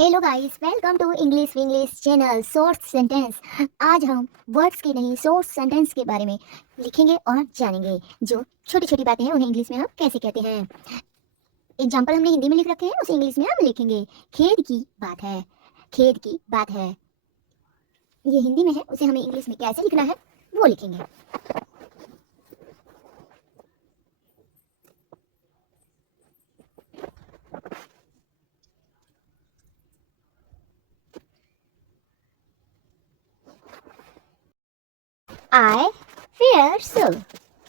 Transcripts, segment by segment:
Hello guys, welcome to English Vinglish channel short sentence. आज हम words के नहीं शॉर्ट सेंटेंस के बारे में लिखेंगे और जानेंगे। जो छोटी छोटी बातें हैं उन्हें इंग्लिश में हम कैसे कहते हैं। एग्जाम्पल हमने हिंदी में लिख रखे हैं, उसे इंग्लिश में हम लिखेंगे। खेद की बात है, खेद की बात है। ये हिंदी में है, उसे हमें इंग्लिश में कैसे लिखना है वो लिखेंगे। आई फेयर सो,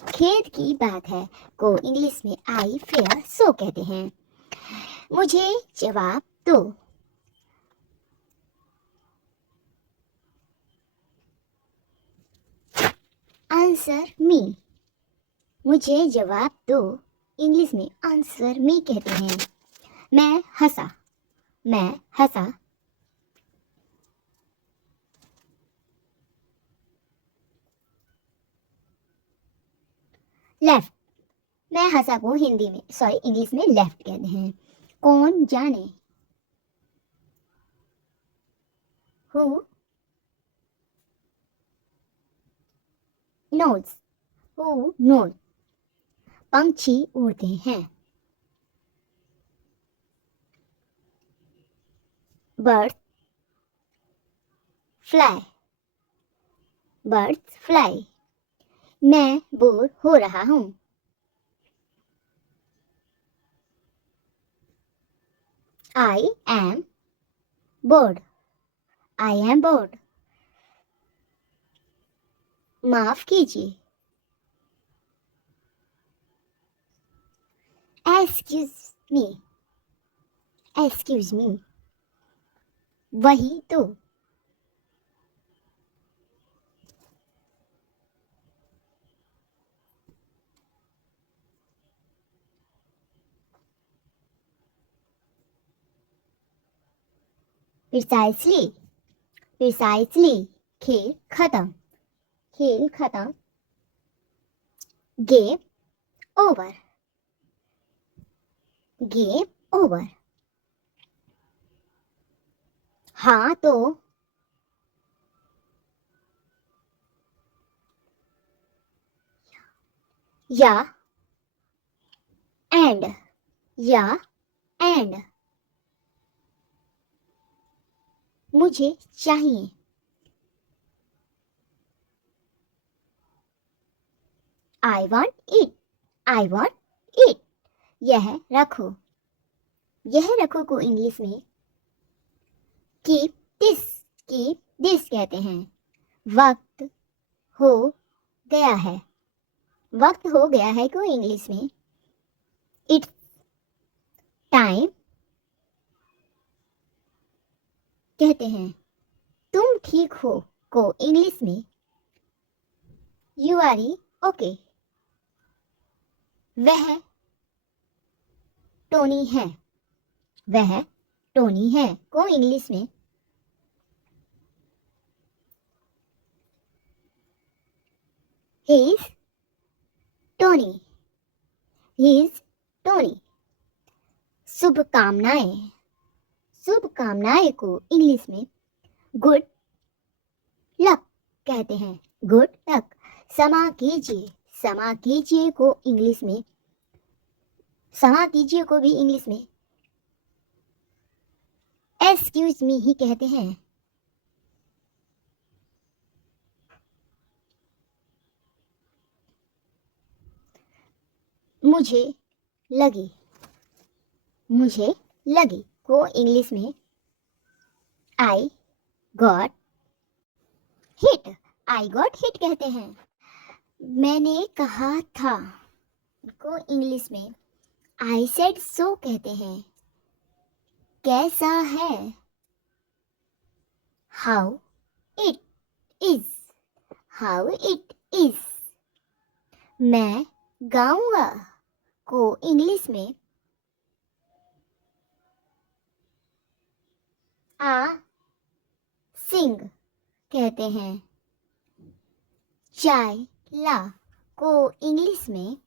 खेद की बात है को इंग्लिश में आई फेयर सो कहते हैं। मुझे जवाब दो, आंसर मी। मुझे जवाब दो इंग्लिश में आंसर मी कहते हैं। मैं हंसा, मैं हंसा। लेफ्ट, मैं हंसा को हिंदी में इंग्लिश में लेफ्ट कहते हैं। कौन जाने, हु नोज, हु नोज। पंछी उड़ते हैं, बर्ड फ्लाई, बर्ड्स फ्लाई। मैं बोर हो रहा हूँ, I am board, I am board. माफ कीजिए, एक्सक्यूज मी, एक्सक्यूज मी। वही तो, प्रिसाइसली, प्रिसाइसली। खेल खत्म, खेल खत्म। Game over, game over. हाँ तो, या एंड, या एंड। मुझे चाहिए, I want it, I want it. यह रखो, यह रखो को इंग्लिश में कीप दिस, कीप दिस कहते हैं। वक्त हो गया है, वक्त हो गया है को इंग्लिश में इट्स टाइम कहते हैं। तुम ठीक हो को इंग्लिश में यू आर ओके। वह टोनी है, वह टोनी है को इंग्लिश में he is Tony, he is Tony. शुभकामनाएं, शुभकामनाएं को इंग्लिश में गुड लक कहते हैं, गुड लक। क्षमा कीजिए, क्षमा कीजिए को इंग्लिश में, क्षमा कीजिए को भी इंग्लिश में एक्सक्यूज मी ही कहते हैं। मुझे लगी, मुझे लगी को इंग्लिश में I got hit, I got hit कहते हैं। मैंने कहा था को इंग्लिश में आई सेड सो कहते हैं। कैसा है, how it is, how it is. मैं गाऊंगा को इंग्लिश में आ सिंग कहते हैं। चाय ला को इंग्लिश में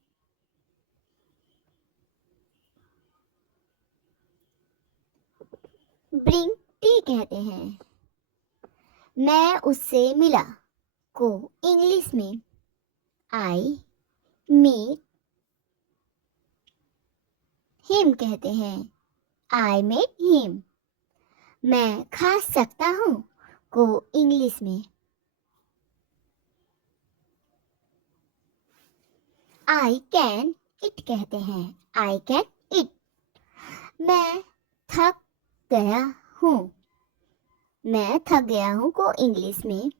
ब्रिंग टी कहते हैं। मैं उससे मिला को इंग्लिश में आई मीट हिम कहते हैं। I met him. मैं खा सकता हूँ को इंग्लिश में आई कैन इट कहते हैं। I can it. मैं थक गया हूँ। मैं थक गया हूँ को इंग्लिश में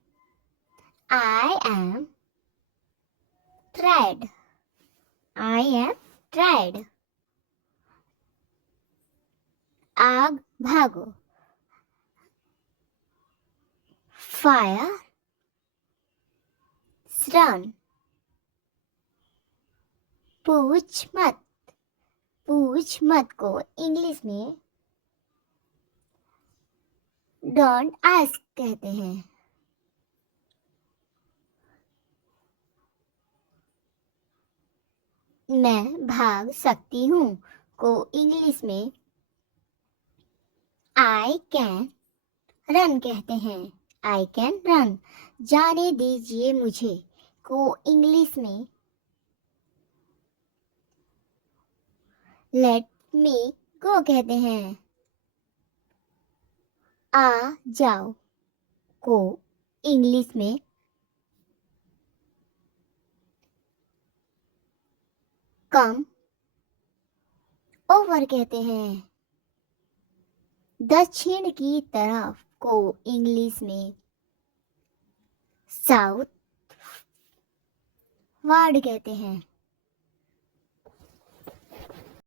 I am tried. I am tried. आग भागो फायर रन। पूछ मत को इंग्लिश में डोंट आस्क कहते हैं। मैं भाग सकती हूँ को इंग्लिश में आई कैन रन कहते हैं। I can run. जाने दीजिए मुझे को इंग्लिश में लेट मी गो कहते हैं। आ जाओ को इंग्लिश में कम ओवर कहते हैं। दक्षिण की तरफ को इंग्लिश में साउथ वर्ड कहते हैं।